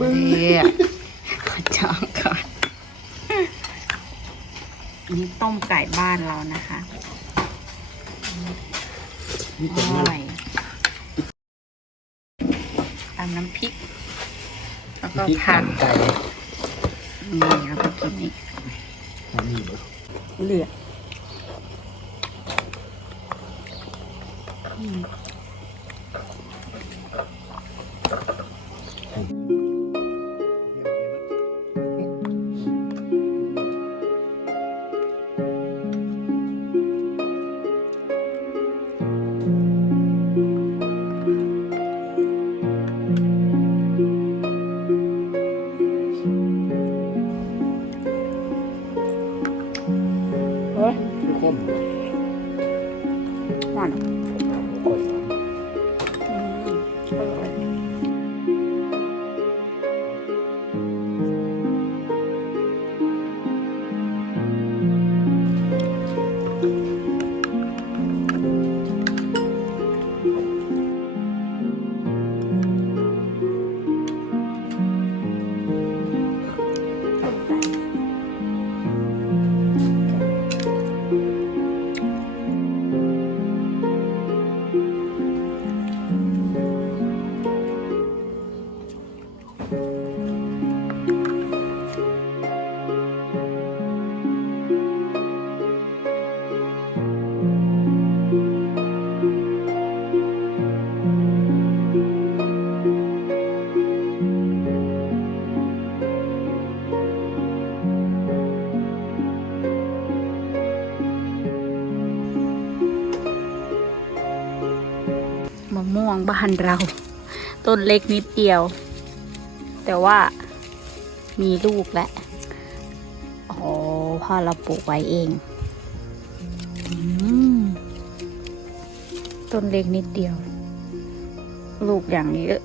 มือขอจองก่อนอันนี้ต้มไก่บ้านเรานะคะอร่อยตามน้ำพริก แล้วก็พริกผักไก่นี่แล้วก็กินนี่นี่เหลือ หว ของบ้านเรา ต้นเล็กนิดเดียว แต่ว่ามีลูกแล้วอ๋อพ่อเราปลูกไว้เองอต้นเล็กนิดเดียว ลูกอย่างเยอะ